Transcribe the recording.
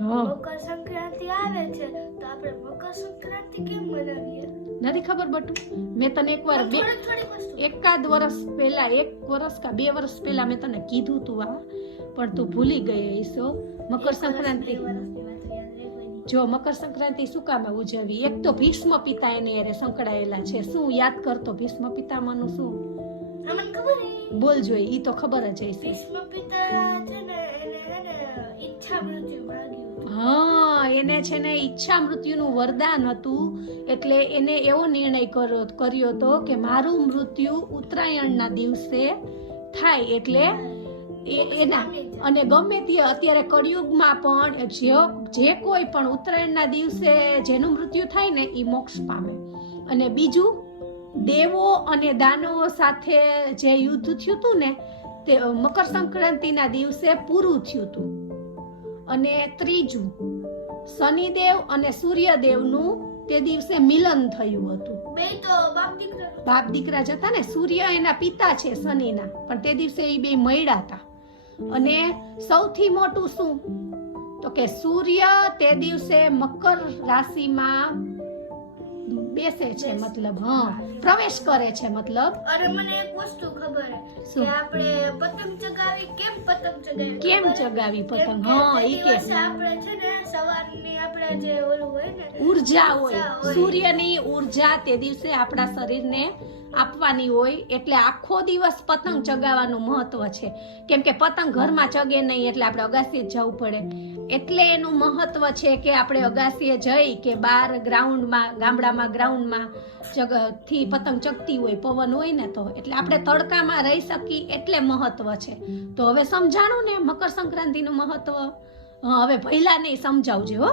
મકર સંક્રાંતિ આવે છે તો આપણે મકર સંક્રાંતિ કેમ મનાવીએ? નથી ખબર બટુ? મેં તને એકવાર એકાદ વર્ષ પહેલા 1 વર્ષ કા 2 વર્ષ પહેલા મેં તને કીધું તું આ, પણ તું ભૂલી ગઈ ઈસો. મકર સંક્રાંતિ જો મકર સંક્રાંતિ શું કામ ઉજવી? એક તો ભીષ્મ પિતા એની હારે સંકળાયેલા છે. શું યાદ કરતો ભીષ્મ પિતામાંનું શું? મને ખબર છે. બોલ જોઈ, ઈ તો ખબર જ હશે. ભીષ્મ પિતા છે ને એને ઈચ્છા મૃત્યુ માંગ્યું. હા, એને છે ને ઈચ્છા મૃત્યુનું વરદાન હતું, એટલે એને એવો નિર્ણય કર્યો હતો કે મારું મૃત્યુ ઉત્તરાયણના દિવસે થાય. એટલે એના અને ગમે તે અત્યારે કળિયુગમાં પણ જે કોઈ પણ ઉત્તરાયણના દિવસે જેનું મૃત્યુ થાય ને એ મોક્ષ પામે. અને બીજું, દેવો અને દાનવો સાથે જે યુદ્ધ થયું હતું ને તે મકર સંક્રાંતિના દિવસે પૂરું થયું હતું. અને ત્રીજું, શનિદેવ અને સૂર્યદેવનું તે દિવસે મિલન થયું હતું. બે તો બાપ દીકરા જ હતા ને. સૂર્ય એના પિતા છે શનિના, પણ તે દિવસે એ બે મળ્યા હતા. અને સૌથી મોટું શું તો કે સૂર્ય તે દિવસે મકર રાશિમાં બેસે છે, મતલબ પ્રવેશ કરે છે, મતલબ. અરે મને એક વસ્તુ ખબર છે કે આપણે પતંગ ચગાવી કેમ ચગાવી પતંગ? હા, ઈ કે આપણે છે ને સવારની આપણે જે ઓલું હોય ને ઊર્જા હોય, સૂર્યની ઊર્જા તે દિવસે આપણા શરીરને આપવાની હોય, એટલે આખો દિવસ પતંગ ચગાવવાનું મહત્વ છે. કેમ કે પતંગ ઘરમાં ચગે નહીં, એટલે આપણે અગાસીએ જવું પડે. એટલે એનું મહત્વ છે કે આપણે અગાસીએ જઈ કે બહાર ગ્રાઉન્ડમાં, ગામડામાં ગ્રાઉન્ડમાં થી પતંગ ચગતી હોય, પવન હોય ને તો, એટલે આપણે તડકામાં રહી શકી, એટલે મહત્વ છે. તો હવે સમજાણું ને મકર સંક્રાંતિનું મહત્વ? હવે પહેલા નહીં સમજાવજો હો.